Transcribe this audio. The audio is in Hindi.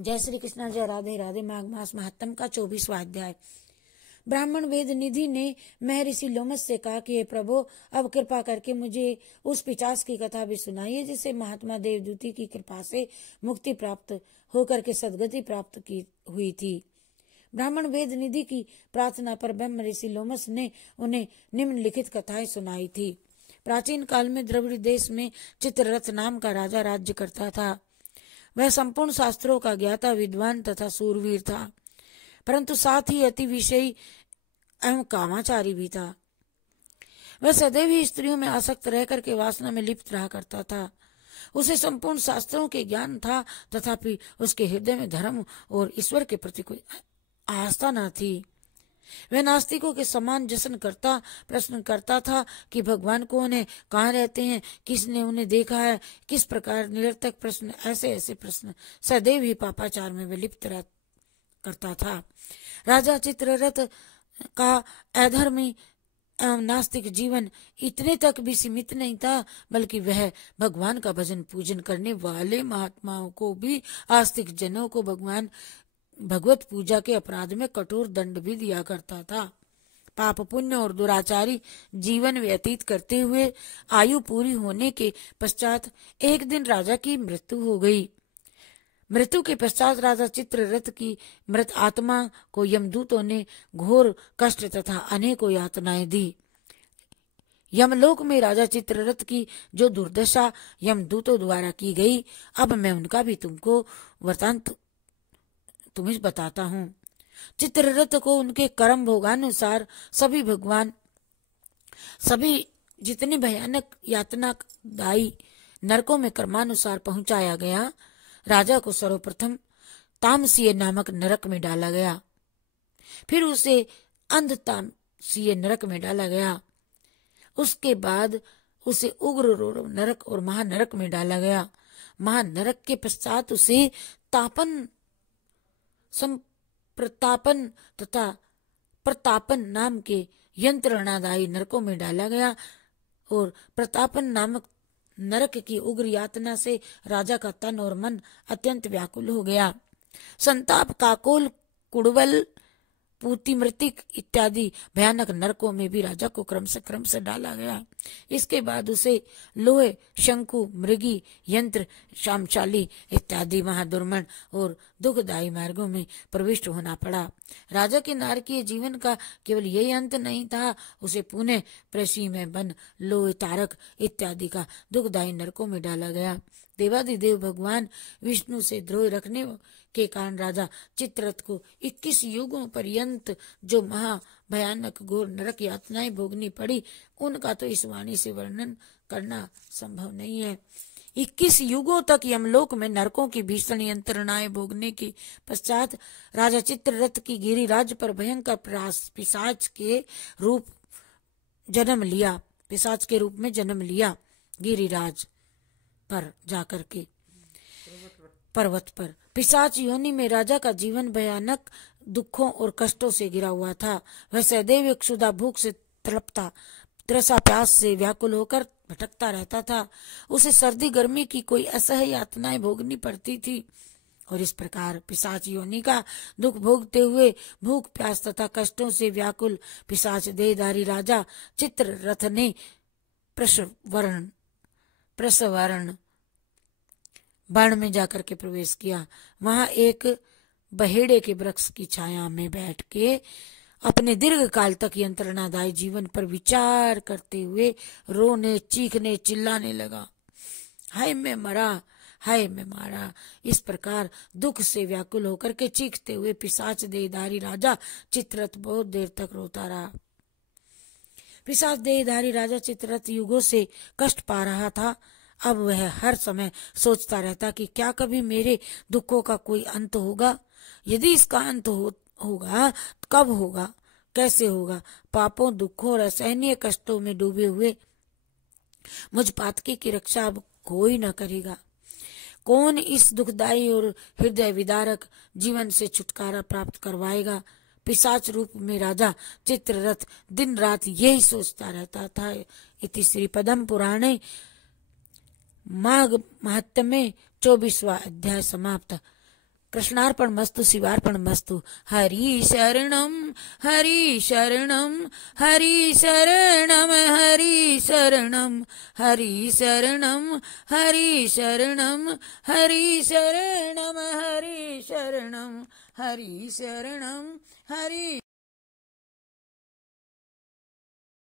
जय श्री कृष्ण, जय राधे राधे। माघ मास महात्म का 24वां अध्याय। ब्राह्मण वेद निधि ने महर्षि लोमस से कहा कि हे प्रभु, अब कृपा करके मुझे उस पिशाच की कथा भी सुनाइए जिसे महात्मा देवदूती की कृपा से मुक्ति प्राप्त होकर के सदगति प्राप्त की हुई थी। ब्राह्मण वेद निधि की प्रार्थना पर ब्रह्म ऋषि लोमस ने उन्हें निम्नलिखित कथाएं सुनाई थी। प्राचीन काल में द्रविड़ देश में चित्ररथ नाम का राजा राज्य करता था। वह संपूर्ण शास्त्रों का ज्ञाता, विद्वान तथा सूरवीर था, परंतु साथ ही अति विषयी एवं कामाचारी भी था। वह सदैव ही स्त्रियों में आसक्त रह करके वासना में लिप्त रहा करता था। उसे संपूर्ण शास्त्रों के ज्ञान था, तथापि उसके हृदय में धर्म और ईश्वर के प्रति कोई आस्था न थी। वह नास्तिकों के समान जश्न करता, प्रश्न करता था कि भगवान कौन है, कहाँ रहते हैं, किसने उन्हें देखा है, किस प्रकार। निरर्थक प्रश्न, ऐसे ऐसे प्रश्न सदैव ही पापाचार में विलिप्त करता था। राजा चित्ररथ का अधर्मी एवं नास्तिक जीवन इतने तक भी सीमित नहीं था, बल्कि वह भगवान का भजन पूजन करने वाले महात्माओं को भी, आस्तिक जनों को भगवत पूजा के अपराध में कठोर दंड भी दिया करता था। पाप पुण्य और दुराचारी जीवन व्यतीत करते हुए आयु पूरी होने के पश्चात एक दिन राजा की मृत्यु हो गई। मृत्यु के पश्चात राजा चित्ररथ की मृत आत्मा को यमदूतों ने घोर कष्ट तथा अनेकों यातनाएं दी। यमलोक में राजा चित्ररथ की जो दुर्दशा यमदूतों द्वारा की गई, अब मैं उनका भी तुमको वृतांत तुम्हें बताता हूँ। चित्ररथ को उनके कर्म भोगानुसार सभी जितनी भयानक यातनादायी नरकों में कर्मानुसार पहुंचाया गया। राजा को सर्वप्रथम तामसीय नामक नरक में डाला गया, फिर उसे अंधतामसीय नरक में डाला गया, उसके बाद उसे उग्र नरक और महानरक में डाला गया। महानरक के पश्चात उसे तापन, संप्रतापन तथा प्रतापन नाम के यंत्रणादायी नरकों में डाला गया, और प्रतापन नामक नरक की उग्र यातना से राजा का तन और मन अत्यंत व्याकुल हो गया। संताप, काकोल, कुड़वल, पूतिमृतिक इत्यादि भयानक नरकों में भी राजा को क्रम से डाला गया। इसके बाद उसे लोहे, शंकु, मृगी, यंत्र, शामशाली इत्यादि महादुर्मन और दुखदायी मार्गों में प्रविष्ट होना पड़ा। राजा के नारकीय जीवन का केवल यही अंत नहीं था, उसे पुनः प्रसी में बन, लोहे, तारक इत्यादि का दुखदायी नरकों में डाला गया। देवादिदेव भगवान विष्णु से द्रोह रखने के कारण राजा चित्ररथ को 21 युगों पर्यंत जो महा भयानक घोर नरक यातनाएं भोगनी पड़ी, उनका तो इस वाणी से वर्णन करना संभव नहीं है। 21 युगों तक यमलोक में नरकों की भीषण यंत्रणाएं भोगने के पश्चात राजा चित्ररथ की गिरिराज पर भयंकर पिशाच के रूप में जन्म लिया। गिरिराज पर जाकर के पर्वत पर पिशाच योनि में राजा का जीवन भयानक दुखों और कष्टों से घिरा हुआ था। वह सदैव क्षुधा, भूख से तड़पता, तृषा, प्यास से व्याकुल होकर भटकता रहता था। उसे सर्दी गर्मी की कोई असह्य यातनाएं भोगनी पड़ती थी, और इस प्रकार पिशाच योनि का दुख भोगते हुए भूख, प्यास तथा कष्टों से व्याकुल पिशाच देहधारी राजा चित्ररथ ने प्रसवरण वन में जाकर के प्रवेश किया। वहां एक बहेड़े के वृक्ष की छाया में बैठ के अपने दीर्घ काल तक यंत्रणादायी जीवन पर विचार करते हुए रोने, चीखने, चिल्लाने लगा। हाय मैं मरा, हाय मैं मारा। इस प्रकार दुख से व्याकुल होकर के चीखते हुए पिशाच देहधारी राजा चित्ररथ बहुत देर तक रोता रहा। पिशाच देहधारी राजा चित्ररथ युगों से कष्ट पा रहा था। अब वह हर समय सोचता रहता कि क्या कभी मेरे दुखों का कोई अंत होगा? यदि इसका अंत होगा तो कब होगा, कैसे होगा? पापों, दुखों और असहनीय कष्टों में डूबे हुए मुझ पातकी की रक्षा अब कोई न करेगा। कौन इस दुखदायी और हृदय विदारक जीवन से छुटकारा प्राप्त करवाएगा? पिशाच रूप में राजा चित्ररथ दिन रात यही सोचता रहता था। इति श्री पद्म पुराणे माघ महात्म्य 24वां अध्याय समाप्त। कृष्णार्पण मस्तु, शिवार्पण मस्तु। हरि शरणम हरि शरणम हरि शरणम हरि शरणम हरि शरणम हरि शरणम हरि शरणम हरि शरणम हरि शरणम हरि